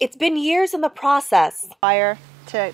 It's been years in the process. Fire to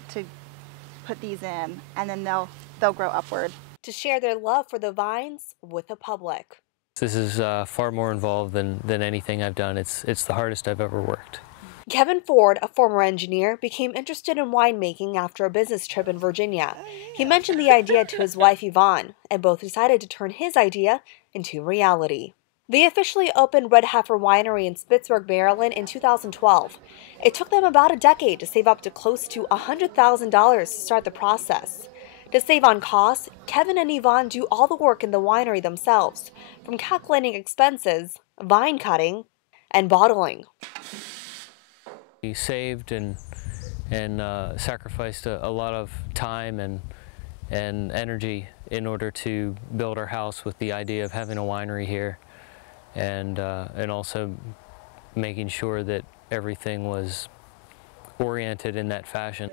put these in, and then they'll grow upward. To share their love for the vines with the public. This is far more involved than anything I've done. It's the hardest I've ever worked. Kevin Ford, a former engineer, became interested in winemaking after a business trip in Virginia. He mentioned the idea to his wife Yvonne, and both decided to turn his idea into reality. They officially opened Red Heifer Winery in Pittsburgh, Maryland in 2012. It took them about a decade to save up to close to $100,000 to start the process. To save on costs, Kevin and Yvonne do all the work in the winery themselves, from calculating expenses, vine cutting, and bottling. We saved and sacrificed a lot of time and energy in order to build our house with the idea of having a winery here, and also making sure that everything was oriented in that fashion.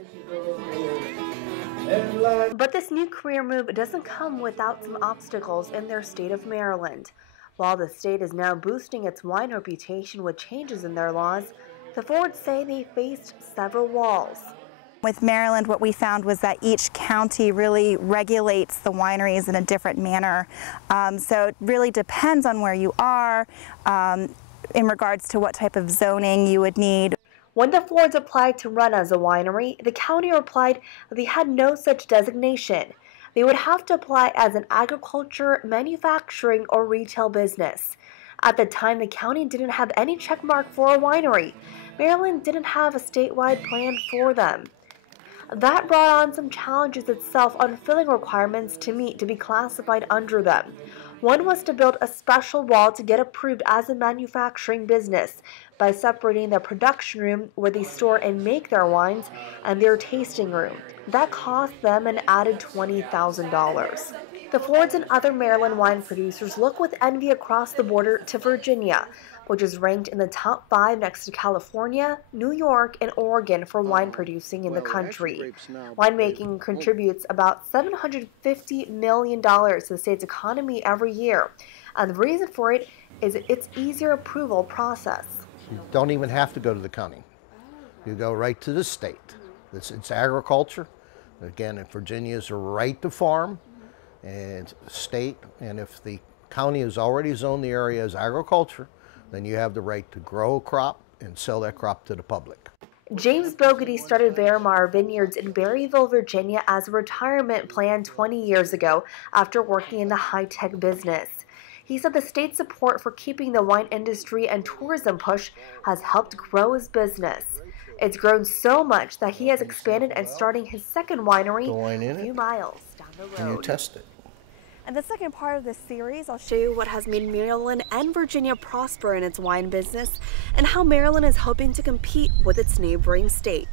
But this new career move doesn't come without some obstacles in their state of Maryland. While the state is now boosting its wine reputation with changes in their laws, the Fords say they faced several walls. With Maryland, what we found was that each county really regulates the wineries in a different manner. So it really depends on where you are in regards to what type of zoning you would need. When the Fords applied to run as a winery, the county replied that they had no such designation. They would have to apply as an agriculture, manufacturing, or retail business. At the time, the county didn't have any checkmark for a winery. Maryland didn't have a statewide plan for them. That brought on some challenges itself on filling requirements to meet to be classified under them. One was to build a special wall to get approved as a manufacturing business by separating their production room where they store and make their wines and their tasting room. That cost them an added $20,000. The Fords and other Maryland wine producers look with envy across the border to Virginia, which is ranked in the top 5 next to California, New York, and Oregon for wine producing in the country. Winemaking contributes about $750 million to the state's economy every year, and the reason for it is its easier approval process. You don't even have to go to the county. You go right to the state. It's agriculture. Again, in Virginia is a right to farm, and state, and if the county has already zoned the area as agriculture, then you have the right to grow a crop and sell that crop to the public. James Bogarty started Vermeer Vineyards in Berryville, Virginia as a retirement plan 20 years ago after working in the high-tech business. He said the state's support for keeping the wine industry and tourism push has helped grow his business. It's grown so much that he has expanded and starting his second winery a few miles down the road. And you test it. In the second part of this series, I'll show you what has made Maryland and Virginia prosper in its wine business and how Maryland is hoping to compete with its neighboring state.